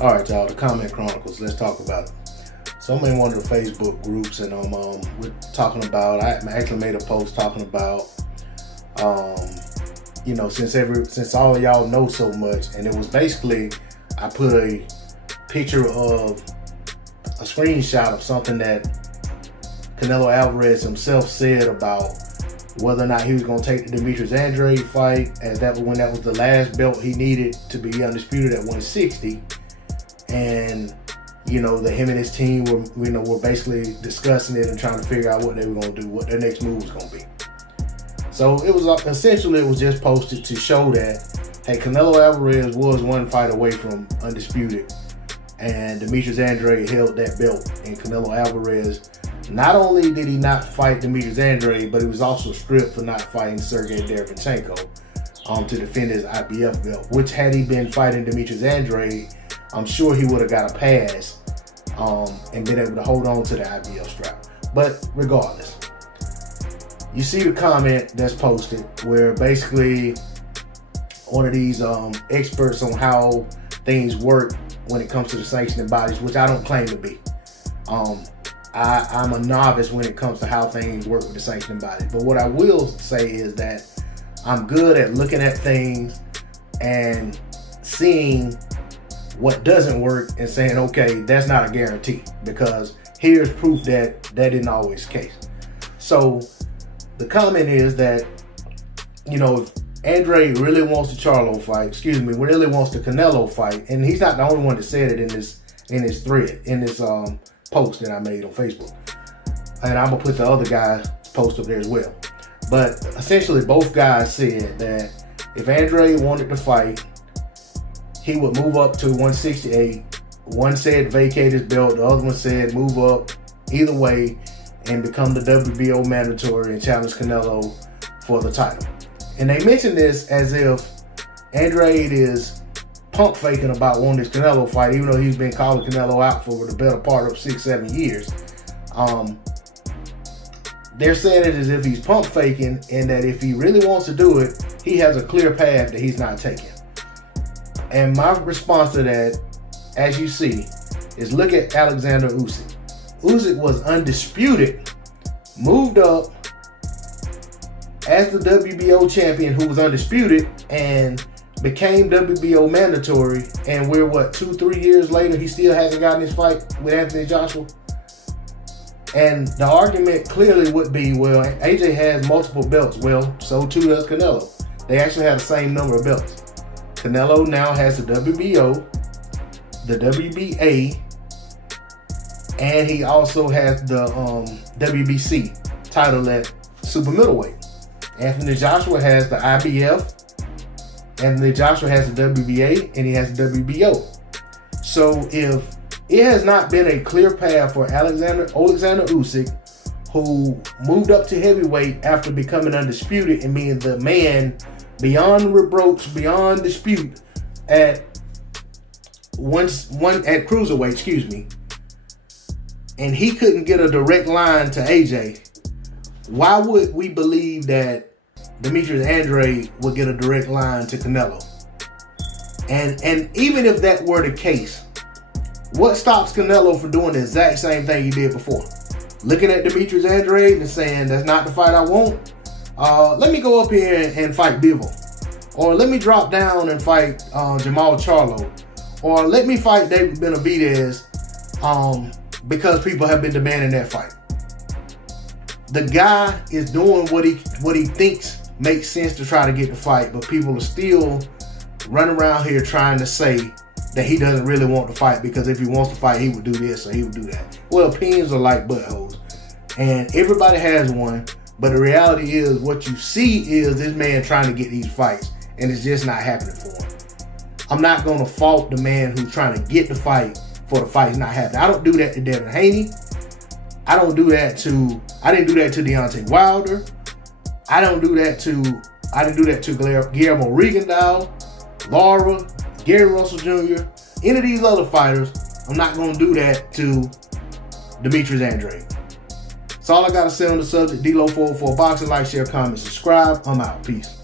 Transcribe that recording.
All right, y'all, the Comment Chronicles. Let's talk about it. So I'm in one of the Facebook groups, and we're talking about. I actually made a post talking about, since all of y'all know so much, and it was basically I put a picture of a screenshot of something that Canelo Alvarez himself said about whether or not he was going to take the Demetrius Andrade fight, as when that was the last belt he needed to be undisputed at 160. And that him and his team were basically discussing it and trying to figure out what they were going to do, what their next move was going to be. So it was essentially, it was just posted to show that, hey, Canelo Alvarez was one fight away from undisputed, and Demetrius Andrade held that belt. And Canelo Alvarez, not only did he not fight Demetrius Andrade, but he was also stripped for not fighting Sergey Derevyanchenko to defend his IBF belt, which had he been fighting Demetrius Andrade, I'm sure he would have got a pass and been able to hold on to the IBF strap. But regardless, you see the comment that's posted where basically one of these experts on how things work when it comes to the sanctioning bodies, which I don't claim to be. I'm a novice when it comes to how things work with the sanctioning body. But what I will say is that I'm good at looking at things and seeing what doesn't work and saying, okay, that's not a guarantee, because here's proof that that isn't always the case. So the comment is that, if Andrade really wants the really wants the Canelo fight, and he's not the only one that said it in this thread, in this post that I made on Facebook. And I'm gonna put the other guy's post up there as well. But essentially both guys said that if Andrade wanted to fight, he would move up to 168. One said vacate his belt, the other one said move up either way and become the WBO mandatory and challenge Canelo for the title. And they mentioned this as if Andrade is pump faking about wanting this Canelo fight, even though he's been calling Canelo out for the better part of 6-7 years. They're saying it as if he's pump faking, and that if he really wants to do it, he has a clear path that he's not taking. And my response to that, as you see, is look at Alexander Usyk. Usyk was undisputed, moved up as the WBO champion who was undisputed, and became WBO mandatory. And we're 2-3 years later, he still hasn't gotten his fight with Anthony Joshua. And the argument clearly would be, well, AJ has multiple belts. Well, so too does Canelo. They actually have the same number of belts. Canelo now has the WBO, the WBA, and he also has the WBC title at super middleweight. Anthony Joshua has the IBF, Anthony Joshua has the WBA, and he has the WBO. So if it has not been a clear path for Alexander Usyk, who moved up to heavyweight after becoming undisputed and being the man beyond reproach, beyond dispute at cruiserweight, and he couldn't get a direct line to AJ, why would we believe that Demetrius Andrade would get a direct line to Canelo? And even if that were the case, what stops Canelo from doing the exact same thing he did before? Looking at Demetrius Andrade and saying, that's not the fight I want. Let me go up here and fight Bivol. Or let me drop down and fight Jamal Charlo. Or let me fight David Benavidez because people have been demanding that fight. The guy is doing what he thinks makes sense to try to get the fight, but people are still running around here trying to say that he doesn't really want to fight, because if he wants to fight, he would do this or he would do that. Well, opinions are like buttholes, and everybody has one, but the reality is what you see is this man trying to get these fights, and it's just not happening for him. I'm not going to fault the man who's trying to get the fight for the fight's not happening. I don't do that to Devin Haney. I didn't do that to Deontay Wilder. I didn't do that to Guillermo Rigondeaux, Lara, Gary Russell Jr., any of these other fighters. I'm not going to do that to Demetrius Andrade. That's all I got to say on the subject. D-Lo 404 Boxing. Like, share, comment, subscribe. I'm out. Peace.